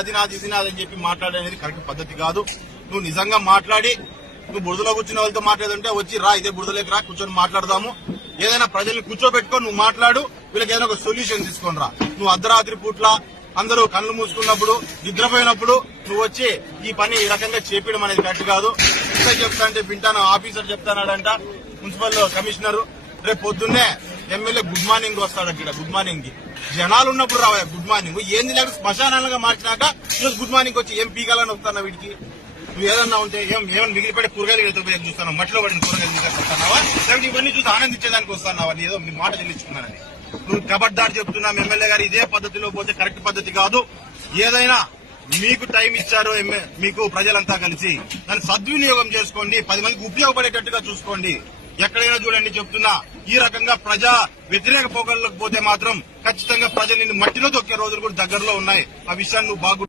అది నాదని చెప్పి మాట్లాడేది కరెక్ట్ పద్ధతి కాదు. నువ్వు నిజంగా మాట్లాడి నువ్వు బురదలో కూర్చున్న వాళ్ళతో మాట్లాడుతుంటే వచ్చి రా, ఇదే బురదలోకి రా, కూర్చొని మాట్లాడదాము. ఏదైనా ప్రజల్ని కూర్చోబెట్టుకొని నువ్వు మాట్లాడు, వీళ్ళకి ఏదైనా ఒక సొల్యూషన్ తీసుకొని రా. నువ్వు అర్ధరాత్రి పూట్ల అందరూ కళ్ళు మూసుకున్నప్పుడు నిద్రపోయినప్పుడు నువ్వు వచ్చి ఈ పని ఈ రకంగా చేపించడం అనేది కరెక్ట్ కాదు. ఇంకా చెప్తా అంటే వింటాను, ఆఫీసర్ చెప్తానాడంట మున్సిపల్ కమిషనర్ రేపు పొద్దున్నే ఎమ్మెల్యే గుడ్ మార్నింగ్ వస్తాడంట. ఇక్కడ గుడ్ మార్నింగ్ కి జనాలు ఉన్నప్పుడు రావా గుడ్ మార్నింగ్? ఏంది నాకు శ్మశానాలుగా మార్చినాక ఈరోజు గుడ్ మార్నింగ్ వచ్చి ఏం పీకాలని వస్తానా వీడికి? నువ్వు ఏదన్నా ఉంటే ఏమైనా మిగిలిపడే కూరగాయలు చూస్తాను, మట్టిలో పడిన కూరగాయలు వస్తున్నావా, లేకపోతే ఇవన్నీ చూసి ఆనందించేదానికి వస్తున్నావా? ఏదో నీ మాట చెల్లించుకున్నానని నువ్వు కబడ్దారు చెప్తున్నాం. ఎమ్మెల్యే గారు ఇదే పద్ధతిలో పోతే కరెక్ట్ పద్ధతి కాదు. ఏదైనా మీకు టైం ఇచ్చారు మీకు ప్రజలంతా కలిసి, దాన్ని సద్వినియోగం చేసుకోండి, 10 మందికి ఉపయోగపడేటట్టుగా చూసుకోండి. ఎక్కడైనా చూడండి చెప్తున్నా, ఈ రకంగా ప్రజా వ్యతిరేక పోగళ్ళకు పోతే మాత్రం ఖచ్చితంగా ప్రజలు నిన్ను మట్టిలో తొక్కే రోజులు కూడా దగ్గరలో ఉన్నాయి. ఆ విషయాన్ని నువ్వు బాగు